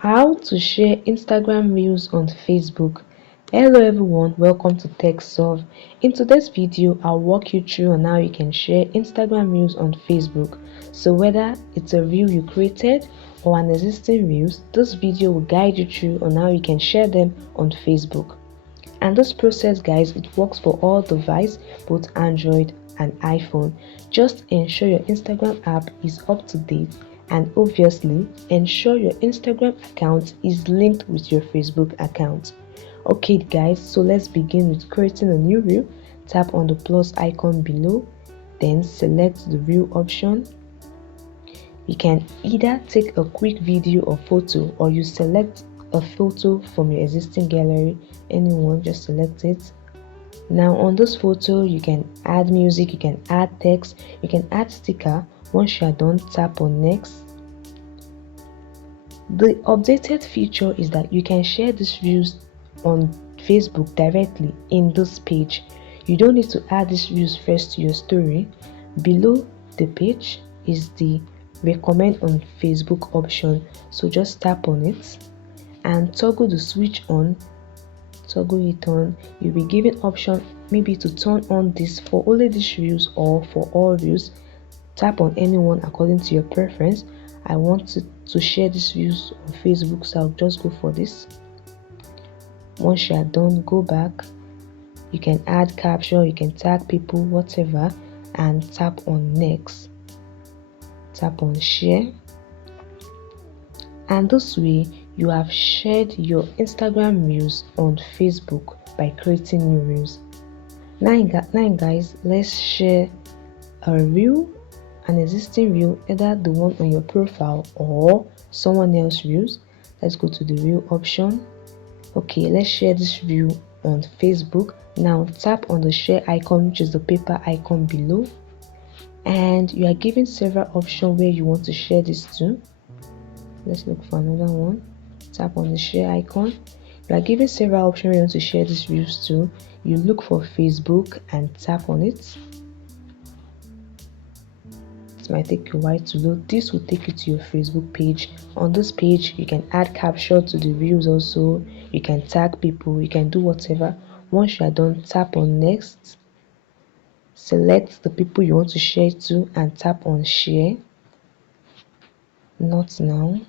How to share Instagram Reels on Facebook. Hello everyone, welcome to TechSolve. In today's video, I'll walk you through on how you can share Instagram Reels on Facebook. So whether it's a reel you created or an existing Reels, this video will guide you through on how you can share them on Facebook. And this process, guys, it works for all devices, both Android and iPhone. Just ensure your Instagram app is up to date, and obviously ensure your Instagram account is linked with your Facebook account. Okay guys, so let's begin with creating a new reel. Tap on the plus icon below, then select the reel option. You can either take a quick video or photo, or you select a photo from your existing gallery. Anyone, just select it. Now on this photo, you can add music, you can add text, you can add sticker. Once you are done, tap on next. The updated feature is that you can share these views on Facebook directly in this page. You don't need to add these views first to your story. Below the page is the recommend on Facebook option, so just tap on it and toggle the switch on. Toggle it on. You'll be given option maybe to turn on this for only these views or for all views. Tap on anyone according to your preference. I want to share these views on Facebook, so I'll just go for this. Once you are done, go back. You can add caption, you can tag people, whatever, and tap on next. Tap on share, and this way you have shared your Instagram Reels on Facebook by creating new reels. Now guys, let's share a reel, an existing reel, either the one on your profile or someone else's reels. Let's go to the reel option. Okay, let's share this reel on Facebook. Now tap on the share icon, which is the paper icon below, and you are given several options where you want to share this to. Let's look for another one. Tap on the share icon. You are given several options where you want to share these reels to. You look for Facebook and tap on it. It might take a while to load. This will take you to your Facebook page. On this page, you can add caption to the reels also. You can tag people, you can do whatever. Once you are done, tap on next. Select the people you want to share it to and tap on share. Not now.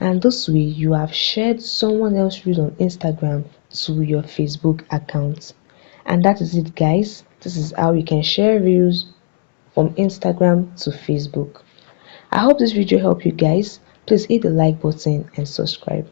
And this way you have shared someone else's reel on Instagram to your Facebook account. And that is it, guys. This is how you can share reels from Instagram to Facebook. I hope this video helped you guys. Please hit the like button and subscribe.